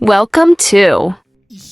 Welcome to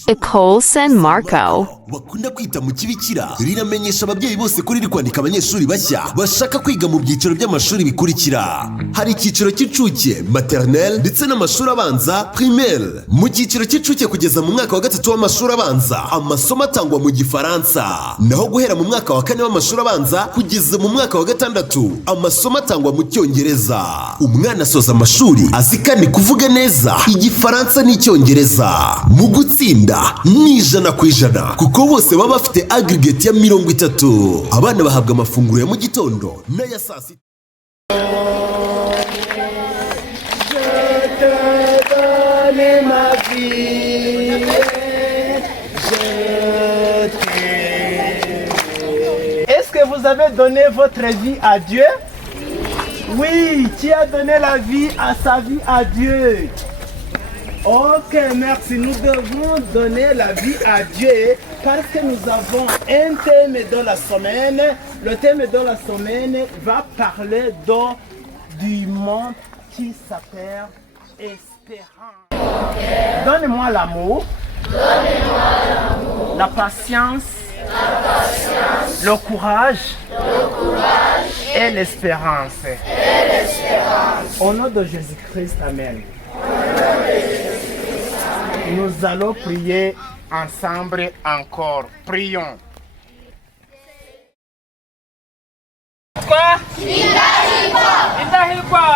Ecole San Marco. bakunda kwita mu kibikira riramenyesha ababyeyi bose ko riri kwandika abanyeshuri bashya bashaka kwiga mu byiciro by'amashuri bikurikira. Hari icyiciro cy'incuke maternelle ndetse n'amashuri abanza primaire. Mu cyiciro cy'incuke kugeza mu mwaka wa gatatu w'amashuri abanza amasomo atangwa mu gifaransa, naho guhera mu mwaka wa kane w'amashuri abanza kugeza mu mwaka wa gatandatu amasomo atangwa mu cyongereza. Umwana asoza amashuri azi kandi kuvuga neza igifaransa n'icyongereza. Mu gutsinda ni 100% kuko bose baba bafite aggregate ya 30. Abana bahabwa amafunguro ya mu gitondo n'aya saa sita. Est-ce que vous avez donné votre vie à Dieu? Oui, qui a donné la vie à sa vie à Dieu? Ok, merci. Nous devons donner la vie à Dieu parce que nous avons un thème dans la semaine. Le thème de la semaine va parler du monde qui s'appelle espérance. Okay. Donne-moi l'amour, la patience, le courage, et l'espérance. Au nom de Jésus-Christ, Amen. Nous allons prier ensemble encore. Prions. Quoi? Indahirwa.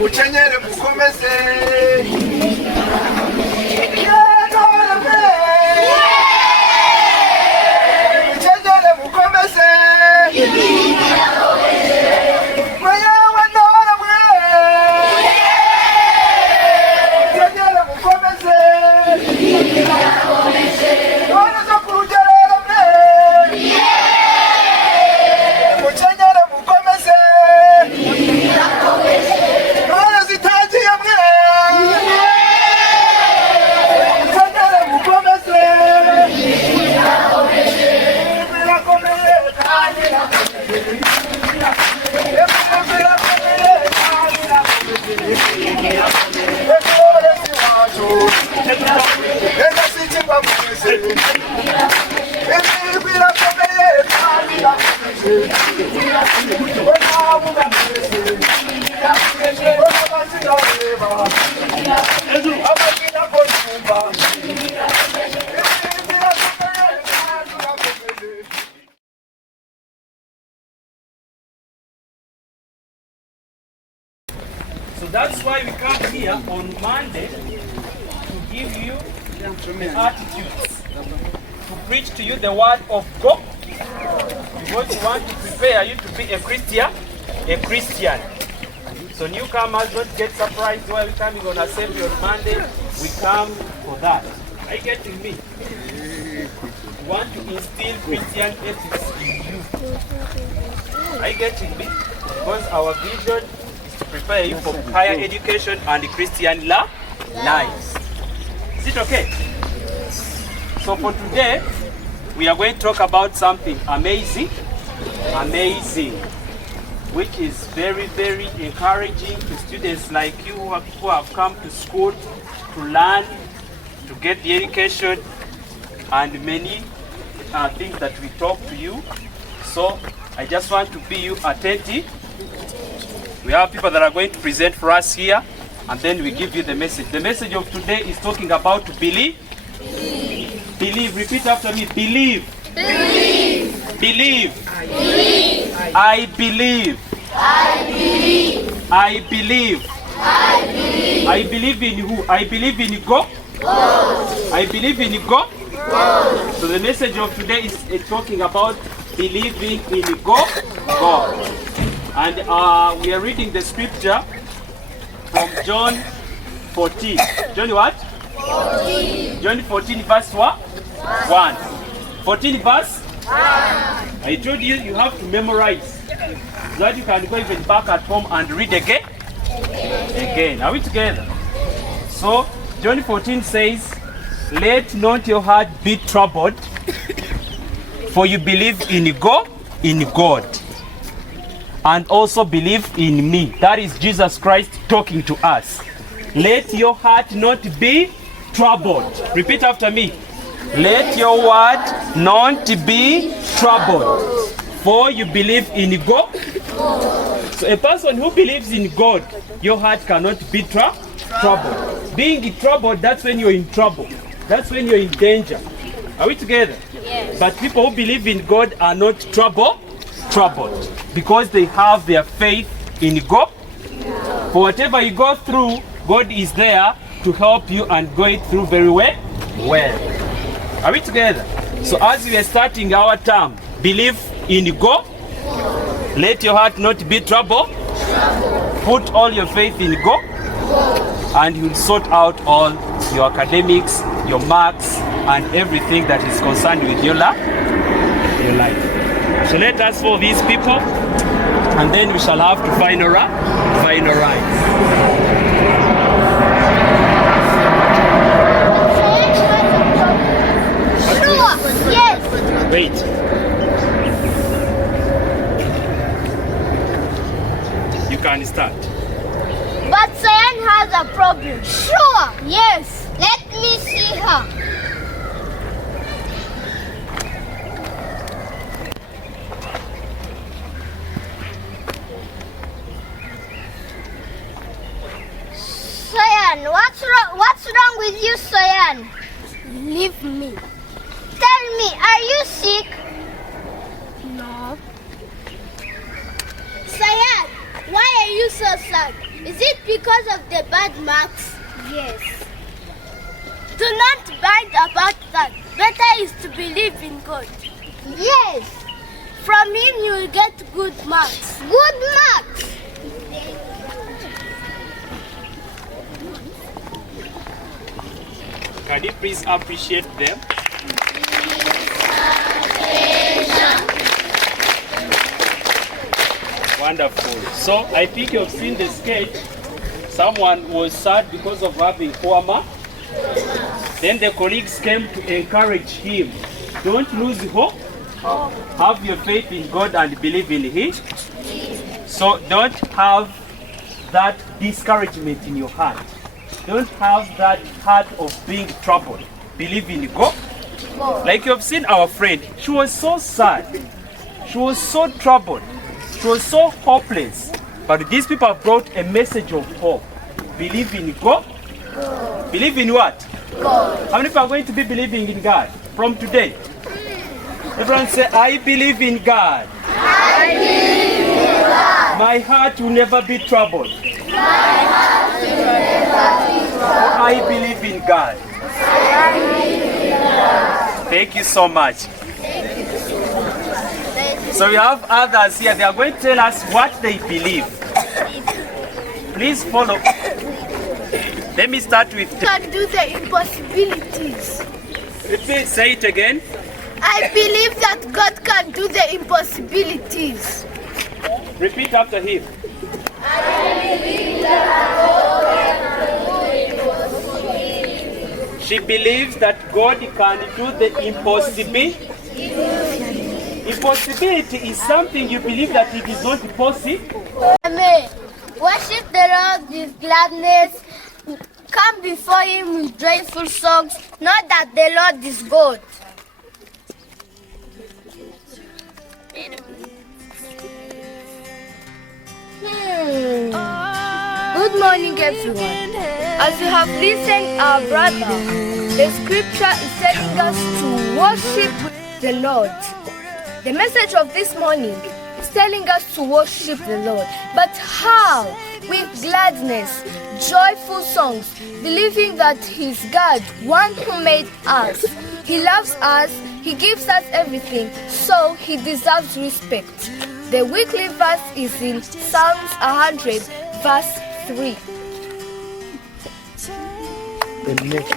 Muchenyere mukomeze muchenyere mukomeze mwewe nora mwe muchenyere mukomeze nora zo kurugerera mwe muchenyere mukomeze So that's why we come here on Monday to give you the attitudes, to preach to you the word of God, because we want to prepare you to be a Christian. So newcomers, don't get surprised while we're coming on assembly on Monday. We come for that. Are you getting me? We want to instill Christian ethics in you. Are you getting me? Because our vision to prepare you for higher education and Christian lives. Is it okay? So for today, we are going to talk about something amazing, which is very, very encouraging to students like you who have come to school to learn, to get the education, and many things that we talk to you. So I just want to be you attentive. We have people that are going to present for us here, and then we give you the message. The message of today is talking about believe. Believe. Repeat after me. Believe. Believe. Believe. I believe. I believe. I believe. I believe. I believe in who? I believe in God. I believe in God. So the message of today is talking about believing in God. And we are reading the scripture from John 14. John what? 14. John 14 verse what? 1. 14 verse? 1. I told you, you have to memorize so that you can go even back at home and read again. Again. Are we together? So, John 14 says, let not your heart be troubled, for you believe in God, and also believe in me. That is Jesus Christ talking to us. Let your heart not be troubled. Repeat after me. Let your heart not be troubled, for you believe in God. So a person who believes in God, your heart cannot be troubled. Being in trouble, that's when you're in trouble. That's when you're in danger. Are we together? Yes. But people who believe in God are not troubled because they have their faith in God. For whatever you go through, God is there to help you and go it through very well. Are we together? So as we are starting our term, believe in God. Let your heart not be troubled. Put all your faith in God, and He'll sort out all your academics, your marks, and everything that is concerned with your life. So let us follow these people, and then we shall have to finalize. Sure, yes. Wait. You can start. But Cyan has a problem. Sure, yes. Let me see her. Cyan, what's wrong with you, Cyan? Leave me. Tell me, are you sick? No. Cyan, why are you so sad? Is it because of the bad marks? Yes. Do not mind about that. Better is to believe in God. Yes. From Him you will get good marks. Good marks. Can you please appreciate them? Wonderful. So I think you've seen the sketch. Someone was sad because of having poor marks. Then the colleagues came to encourage him. Don't lose hope. Have your faith in God and believe in Him. So don't have that discouragement in your heart. Don't have that heart of being troubled. Believe in God. Like you have seen our friend, she was so sad. She was so troubled. She was so hopeless. But these people have brought a message of hope. Believe in God. Believe in what? God. How many people are going to be believing in God from today? Everyone say, I believe in God. I believe in God. My heart will never be troubled. My heart will never be troubled. I believe in God. I believe in God. Thank you so much. So we have others here. They are going to tell us what they believe. Please follow. Let me start with... Can do the impossibilities. Repeat, say it again. I believe that God can do the impossibilities. Repeat after him. I believe that God can do the impossibilities. She believes that God can do the impossibility. Impossibility is something you believe that it is not possible. Amen. Worship the Lord with gladness. Come before Him with joyful songs. Know that the Lord is God. Good morning, everyone. As you have listened, our brother, the scripture is telling us to worship the Lord. The message of this morning is telling us to worship the Lord. But how? With gladness, joyful songs, believing that He's God, one who made us. He loves us. He gives us everything, so he deserves respect. The weekly verse is in Psalms 100, verse 3. The next.